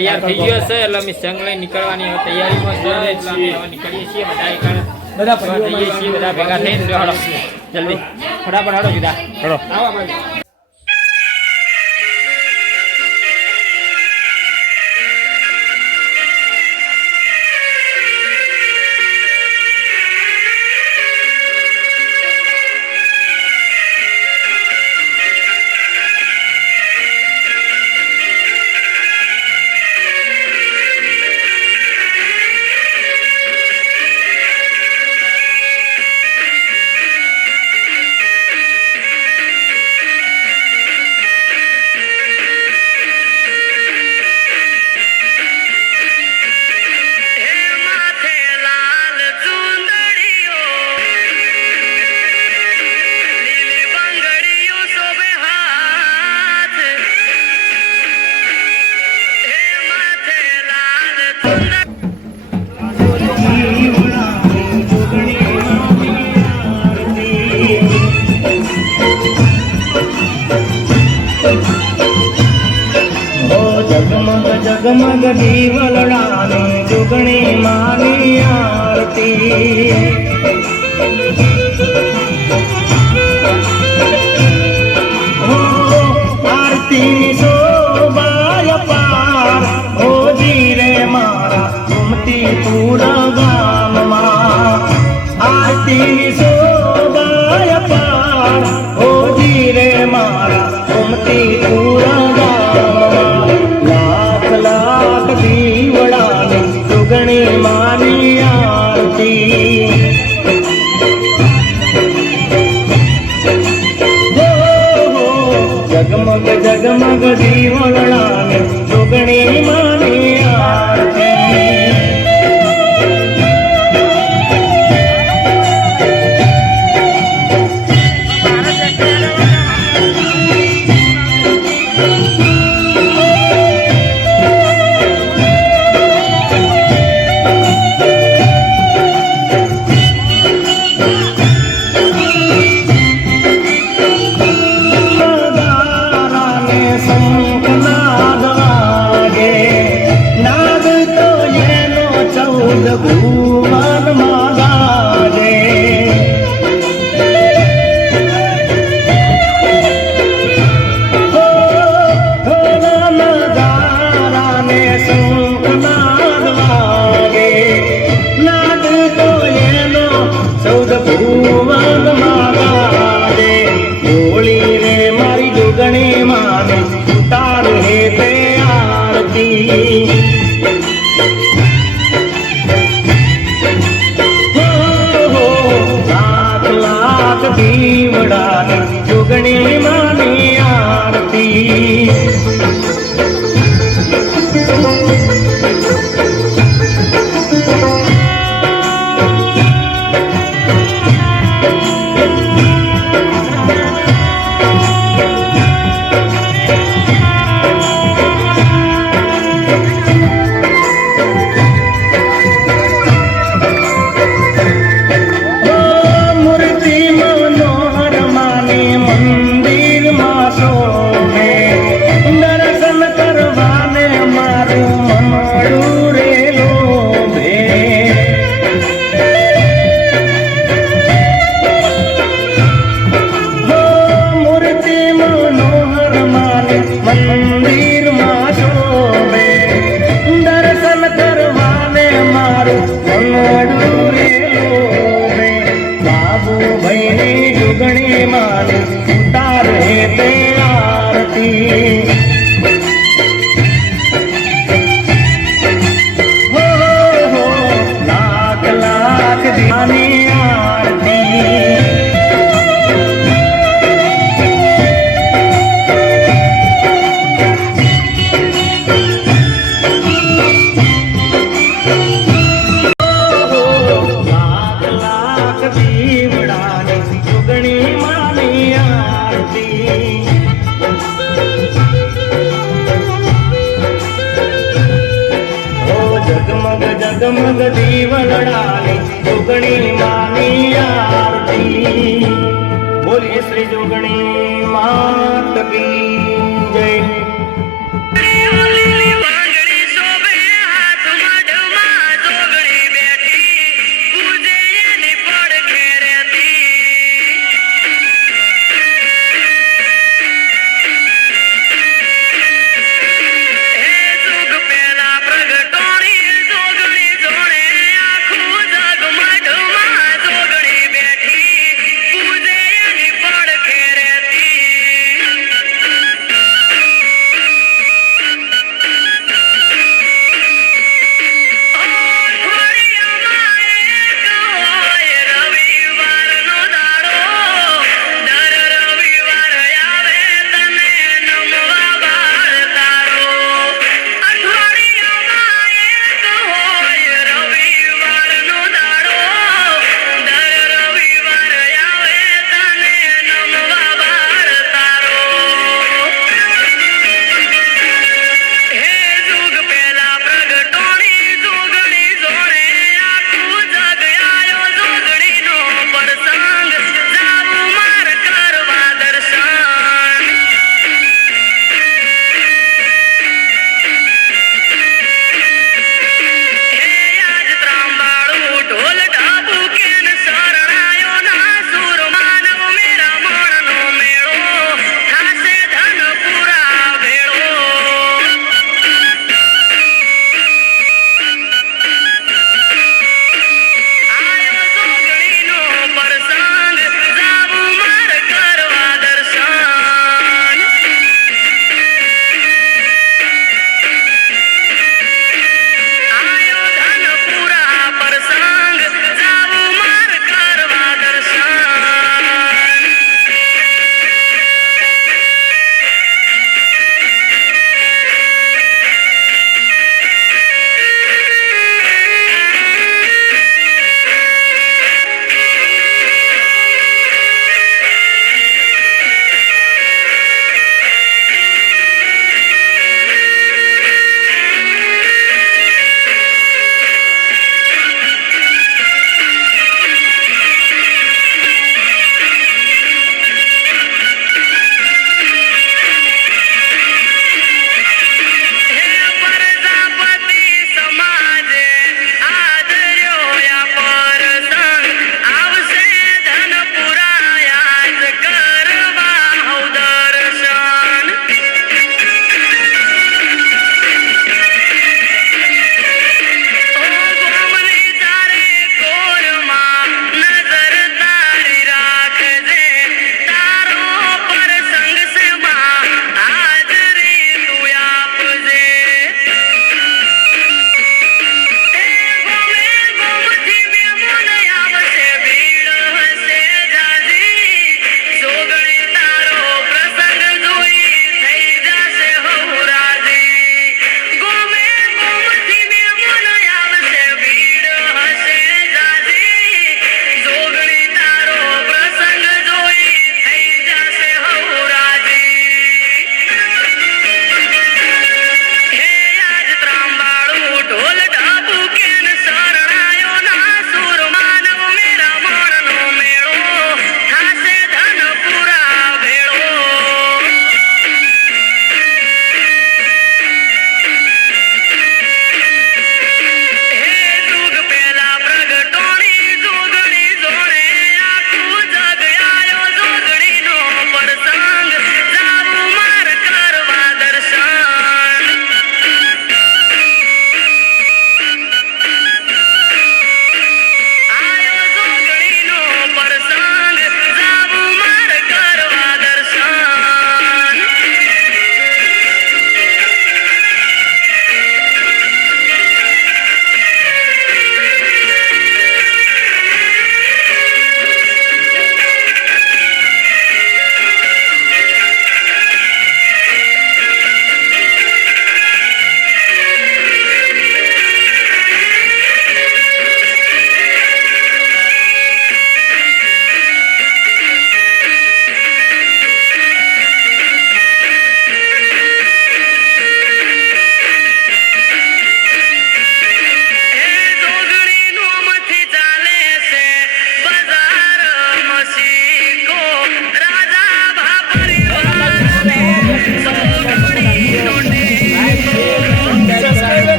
તૈયાર થઈ ગયો છે એટલે અમે સંગ લઈને નીકળવાની તૈયારીમાં છે એટલે અમે હવે નીકળીએ છીએ બધા જઈએ છીએ બધા ભેગા થઈને હળો જલ્દી ફટાફટ હળો જુદા હળો આવો ભાઈ जगमग दीवलड़ाने जुगणी मानी आरती आरती शोभाय पार हो जीरे मारा घूमती पूरा गाम मां आरती शोभाय पार हो जीरे मारा घूमती पूरा जुगणी मानी आरती जगमग जगमग दीवड़ाने जुगणी मानी आरती दीवड़ाने जुगणी मानी आरती जगमग दीवड़ाने जुगणी मानी आरती। बोलिए श्री जुगणी मात की जय।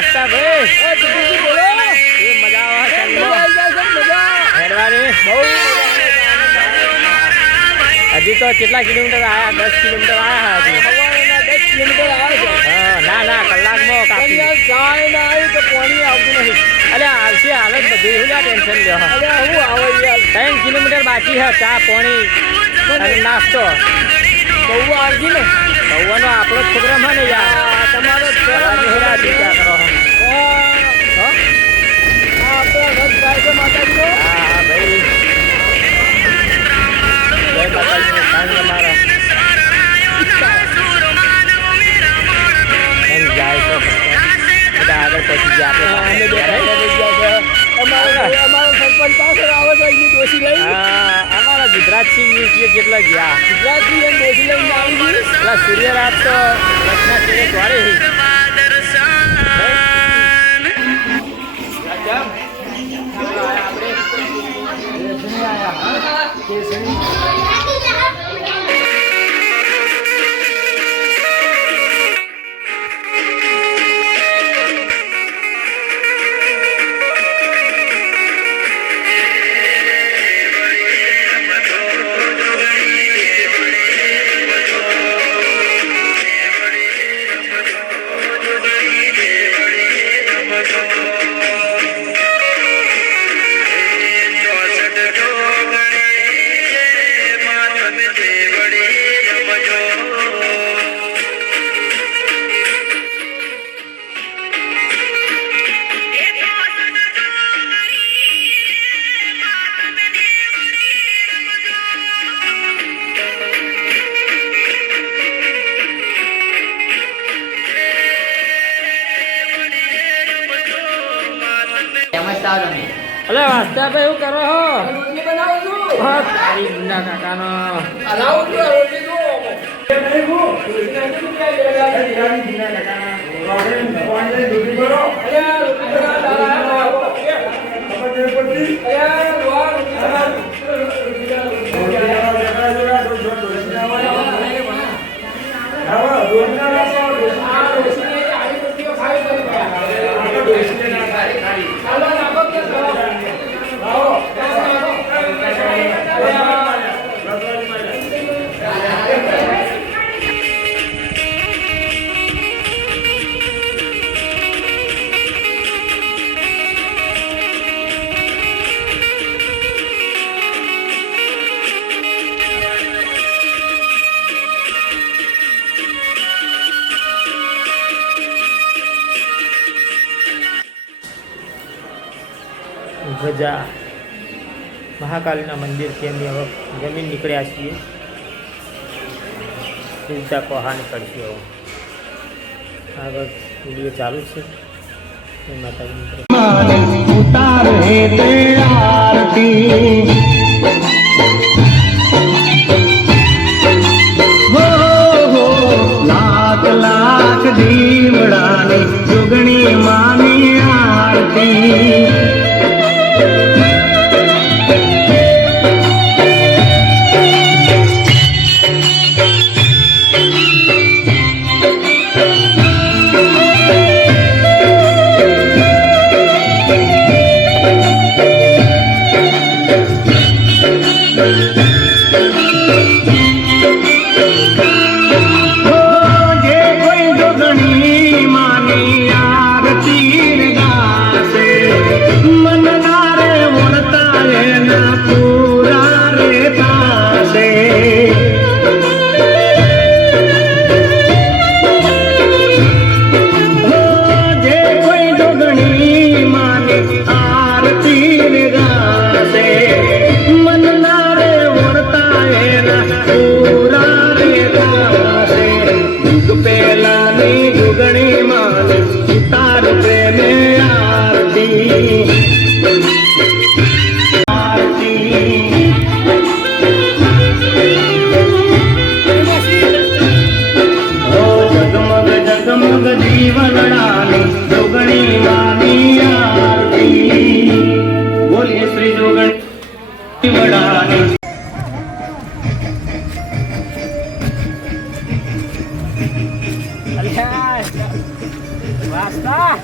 વાસ્તા ભાઈ એ મજા આવે સંગમાં હેડવાની હજી તો કેટલા કિલોમીટર આયા 10 કિલોમીટર આયા હજી 10 કિલોમીટર હા ના કલાકમાં કાપી અરે આવશે હાલ જ બધું એવું ટેન્શન લ્યો 3 કિલોમીટર બાકી છે ચા પાણી અને નાસ્તો બહુવાનો આપણો જ પ્રોગ્રામ છે ને યાર તમારો ચિંતા કરો હા ભાઈ જય માતાજી સાંજ અમારા જાય તો બધા આગળ પહોંચી ગયા અમારા ગુજરાતસિંહ કેટલા ગયા પેલા સૂર્યરાત તો રચના છે દ્વારે અલે વાસ્તા ભાઈ એવું કરો હો તારી ગુંડા કાકાનો ધ્વજા મહાકાલીના મંદિરથી અમે હવે જમીન નીકળ્યા છીએ સીધા કોહા નીકળશે હવે આગળ વિડીયો ચાલુ છે માતાજી ઉતાર હે તે આરતી હો લાખ લાખ દીવડાની જોગણી માની આરતી વાસ્તા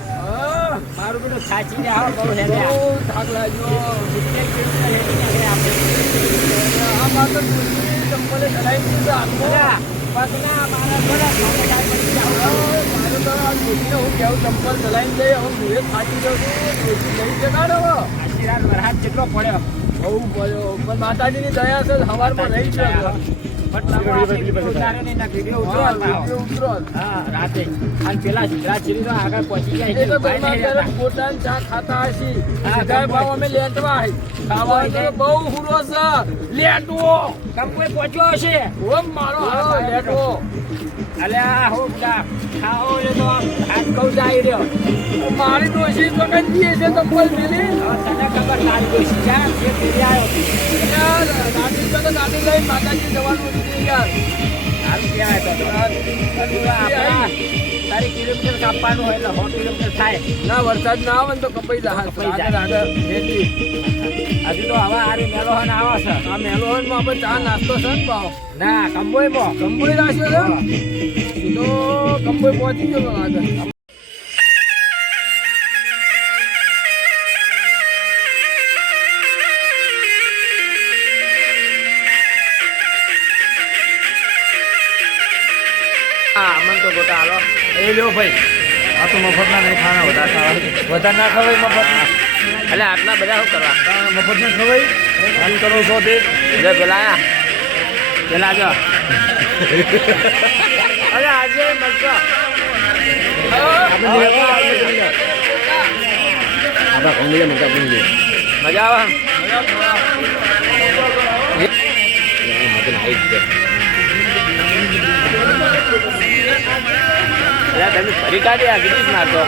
મારું બેટું સાચી ને આવો બહુ હેડે બહુ થાક લાગ્યો. 70 કિલોમીટર હેડી નીકળે આપણે. આ માત્ર દૂધની ચંપલે ચલાવી દીધું હાથમાં. અલા, પગના મારા થોડા ખાવા પડી જાવ. મારે તો આ દૂધીને હું કેવું ચંપલ ચલાવીને જઈ હવે હું એ થાકી જાઉં છું. દૂધી લઈ જતા ને હવે. આશીર્વાદ વરસાદ કેટલો પડ્યો. બહુ પડ્યો પણ માતાજીની દયા છે સવારમાં રહી ગયો. પણ તમે આપણે વિડીયો ઉતારે નહીં ને વિડીયો ઉતરો હા, પાછો. વિડીયો ઉતરો. હા, રાતે. અને પેલા જીગરા ચીરી તો આગળ પહોંચી જાય એ છે. તો ઉભા ઘરમાં નહીં ત્યારે રહેતા. પોતાની ચા ખાતા હશી. હા, સીધા ભાવ અમે લેટવા હઈ. ખાવાનું તો બહુ હુરો છે. લેટવો. કંકોઈ પહોંચ્યો હશે. ઓ મારો હારો લેટવો. અલ્યા હો બધા ખાઓ એ તો હાથ કઉ જાય રહ્યો. મારી ડોશી તો કઈ દીએ છે ચંપલ મેલી. હવે તને ખબર તારી ડોશી જા એ ફેરી આવ્યો. યાર, ગાડી તો ગાડી લઈને માતાજી જવાનું છે યાર. સારું કહેવાય તો. તારી કિલોમીટર કાપવાનું હોય એટલે 100 કિલોમીટર થાય. ના વરસાદ ના આવે ને તો કપાઈ જાય. કપાઈ જાય. આગળ ભેટી. હજુ તો હવે આરી મેલો હન આવે છે. આ મેલોહનમાં આપણે ચા નાસ્તો છે ને ભાવ. ના કંબોય મો કંબોઈ રાખ્યો છે. સીધો કંબોઈ પહોંચી ગયો આગળ. હા અમન તો ગોટા હાલો. એ લ્યો ભાઈ આ તો મફતના નહીં ખાના વધારે ખાવા વધારે ના ખવાય મફત એટલે આટલા બધા શું કરવા. મફત ના ખવાય આમ કરો છો તે જો પેલા આયા. પેલા જો અરે આજે મળશો. આપણા કોંગળીયા મોટા બની જાય મજા આવે. અરે તમે ફરી કાઢી આ ગીરીશ મારતો.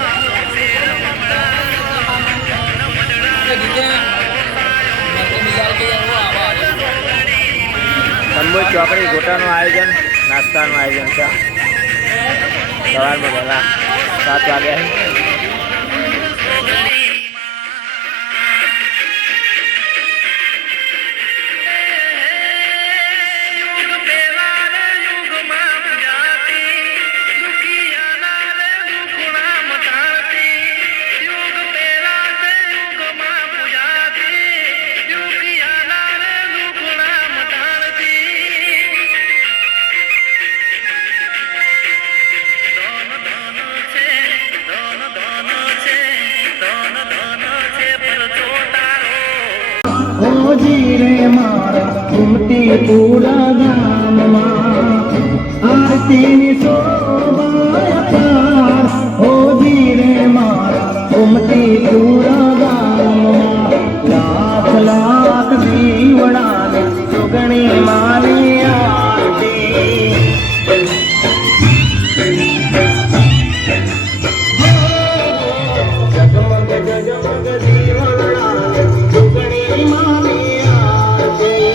કંબોઈ ચોકડી ગોટાનું આયોજન નાસ્તાનું આયોજન છે સવારમાં પહેલા 7 વાગે. ઓજી રે મારા ઘૂમતી પૂરા ગામમાં આરતીની શોભા અપાર. ઓજી રે મારા ઘૂમતી પૂરા ગામમાં લાખ લાખ દીવડાને સુગણી માની આરતી. જગમગ જગમગ દીવડાને સુગણી માની આરતી.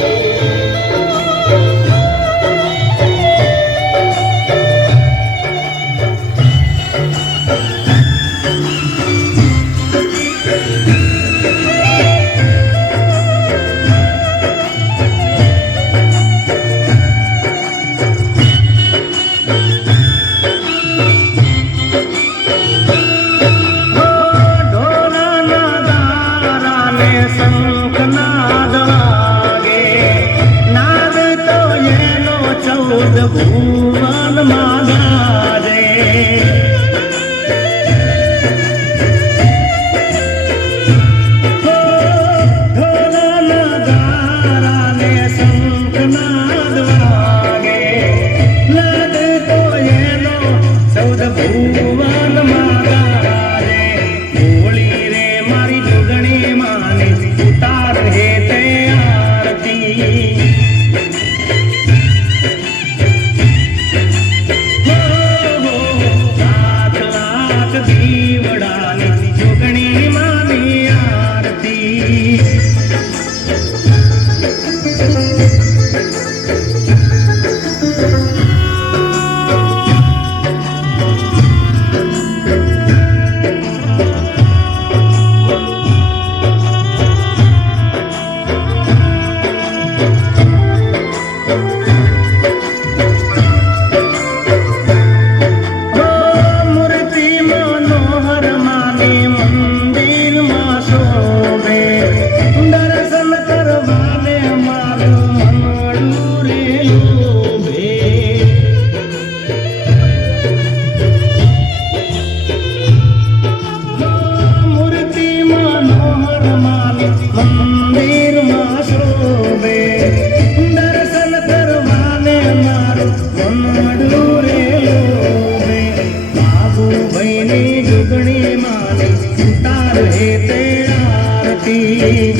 તે આરતી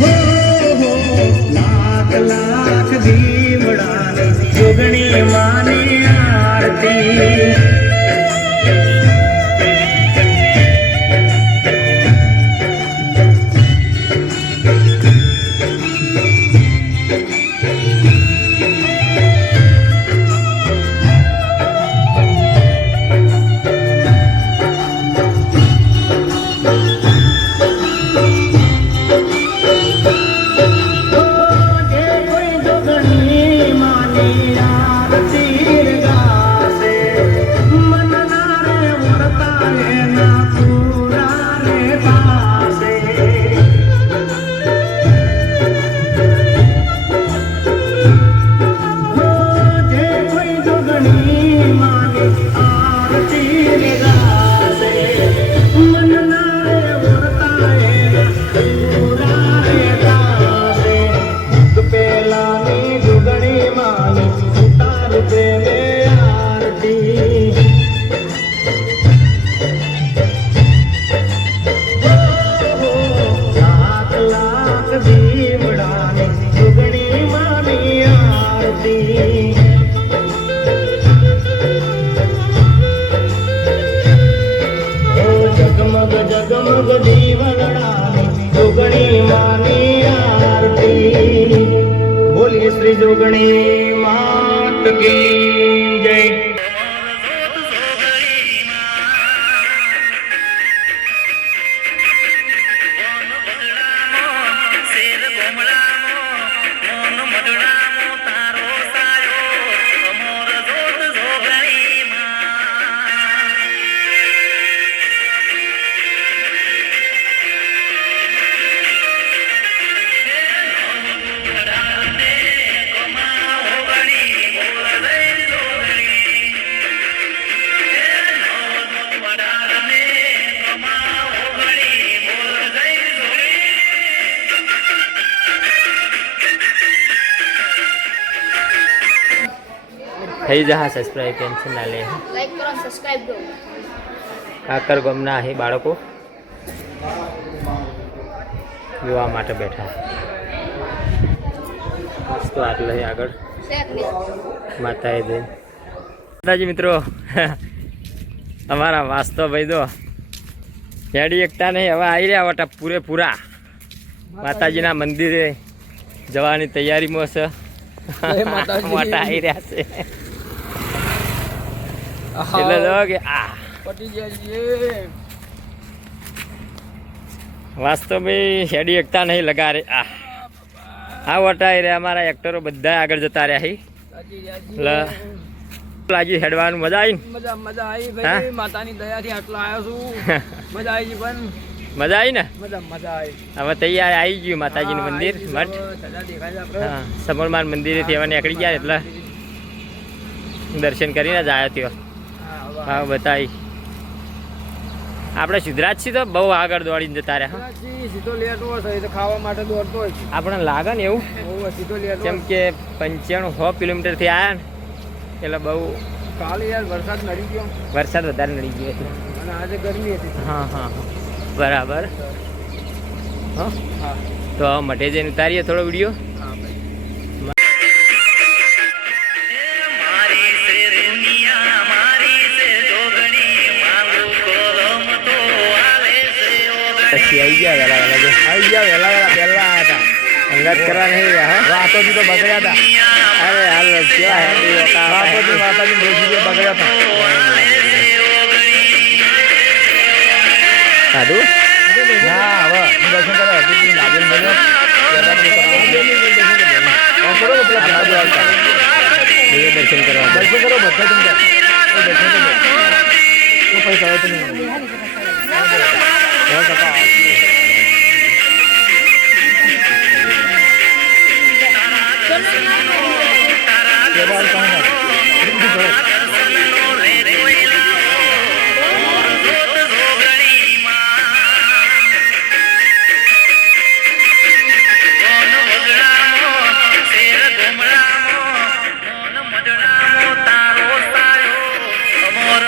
હો હો લાખ લાખ દીવડાની જોગણી માની આરતી જગમગ જગમગ દીવડાની જોગણી માની આરતી બોલીએ શ્રી જોગણી માત કી જય થઈ જા સબસ્ક્રાઈબ ટેન્શન ના લે લાઈક કરો સબસ્ક્રાઇબ કરો કાકર ગમના હે બાળકો જોવા માટે બેઠા તો આટલે આગળ માતાએ દે માતાજી મિત્રો અમારા વાસ્તો ભાઈ દો હેડી એકતા નહીં હવે આવી રહ્યા વટા પૂરેપૂરા માતાજીના મંદિરે જવાની તૈયારીમાં છે મોટા આવી રહ્યા છે એટલે જો કે આ પટી ગયા છીએ વાસ્તવ ભાઈ હેડી એકતા નહીં લગા રે આ વટાઈ રહ્યા અમારા એક્ટરો બધા આગળ જતા રહ્યા હી એટલે લાગી હેડવાનું મજા આવી મજા આવી ભાઈ માતાની દયાથી આટલા આવ્યો છું મજા આવી પણ મજા આવી ને મજા આવી હવે તૈયાર આવી ગયું માતાજીનું મંદિર મઠ હા સમરમાન મંદિરે થી હવે નીકળી ગયા એટલે દર્શન કરીને જ આવ્યો ત્યો હા બતાવી આપણે સિદ્ધરાજ છીએ તો બહુ આગળ દોડીને જતા રહ્યા સીધો લેટ હોય તો ખાવા માટે દોડતો હોય આપણે લાગે ને એવું સીધો લેટ કેમ કે 95-100 કિલોમીટર થી આવ્યા ને એટલે બહુ કાલે યાર વરસાદ નડી ગયો વરસાદ વધારે નડી ગયો એટલે અને આજે ગરમી હતી હા હા બરાબર હા તો મઢે જઈને ઉતારીએ થોડો વિડીયો પછી આવી ગયા વહેલા પહેલા હતા અંગાત કરવા નહીં રહ્યા હા રાતોથી તો બગડ્યા હતા અરે હાલ કેવા રાતોથી માતાજી ડોસી બગડ્યા હતા સાધુ ના હવે દર્શન કરવા હતી નાગેલ મળ્યો દર્શન કરવા દર્શન કરો બધા ચમકા દર્શન કરો પૈસા આવે તો નહીં તારો સાયો અમર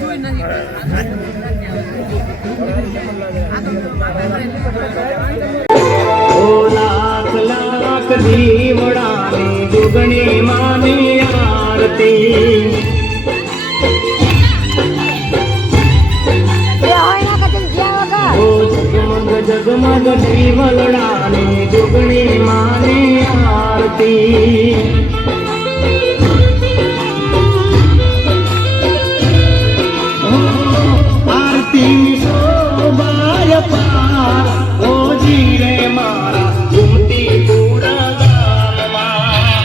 કોઈ નથી ઓ લાખ લાખ દીવડાની જોગણી માની આરતી ઓ જગમગ જગમગ દીવડાની જોગણી માની આરતી આરતી શોભાય પાર ઓ જીરે મારા ઘૂમતી પૂરા ગામમાં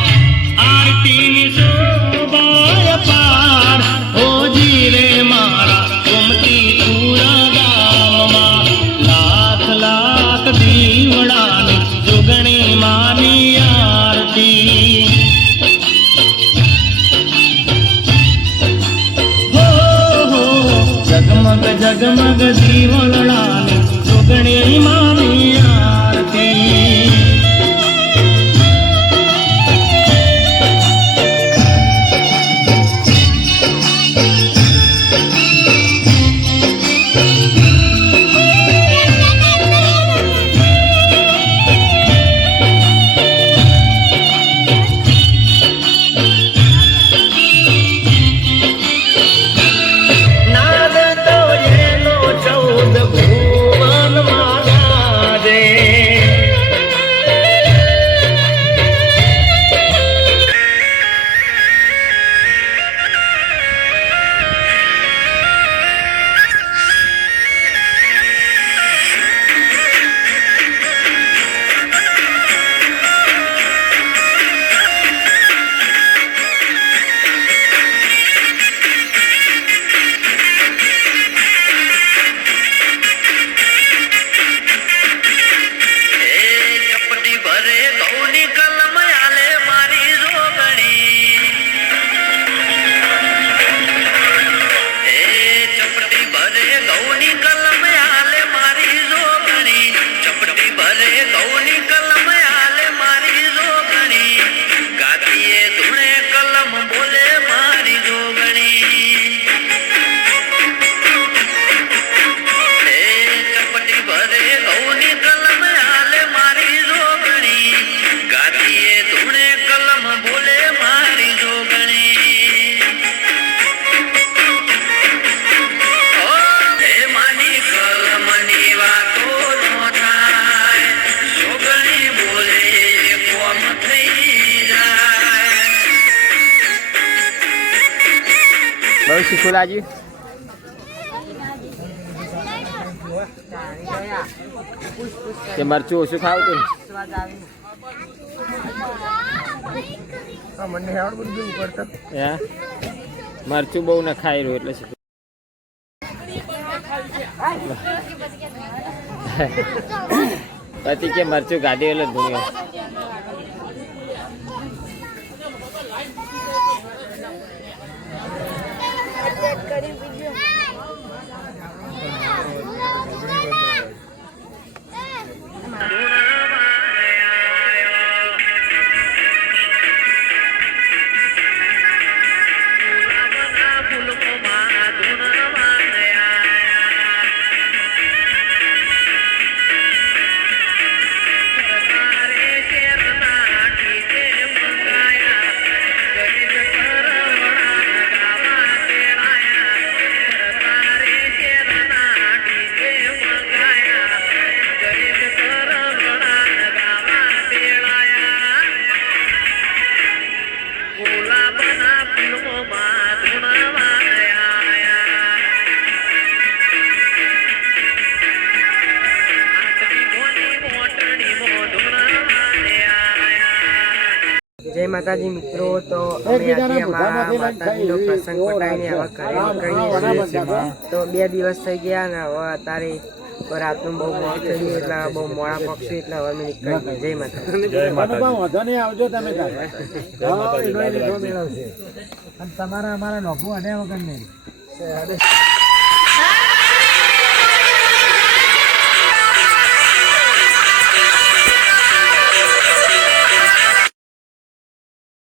આરતી શોભાય પાર ઓ જીરે મારા ઘૂમતી પૂરા ગામમાં લાખ લાખ દીવડાની જોગણી માની આરતી જગમગ જગમગ દીવડાની જોગણી માની આરતી નાદ તો એનો 14 ભુવનમાં ગાજે ચપટી ભરે ઘઉંની કલમ આલે મારી જોગણી ચપટી ભરે ઘઉંની કલમ આલે મારી જોગણી ચપટી ભરે ઘઉંની કલમ આલે મારી જોગણી ગાદીએ ધૂણે કલમ બોલે મારી જોગણી ચપટી ભરે ઘઉંની કલમ આલે મારી જોગણી ગાદીએ ધૂણે કલમ બોલે મારી જોગણી ઓ હે માની કલમની વાતો નો થાય જોગણી બોલે કોમ થઈ જાય બહુ શીખોલાજી કે મરચું ઓછું ખાવતું ને મને આવડું બધું કરતા હે મરચું બહુ ન ખાઈ રહ્યું એટલે શીખું પછી કે મરચું ગાડી એટલે ધૂણ્યો જય માતાજી મિત્રો, તો અમે આજે અમારા માતાજીનો પ્રસંગ પટાઈને હવે ઘરે નીકળીએ છીએ. તો 2 દિવસ થઈ ગયા ને હવે અત્યારે રાતનું બહુ મોડું થઈ ગયું એટલે બહુ મોડા પક્ષી એટલે હવે અમે નીકળી જય માતાજી. આવજો તમે તમારા અમારા નોખું અડ્યા વગર નહીં.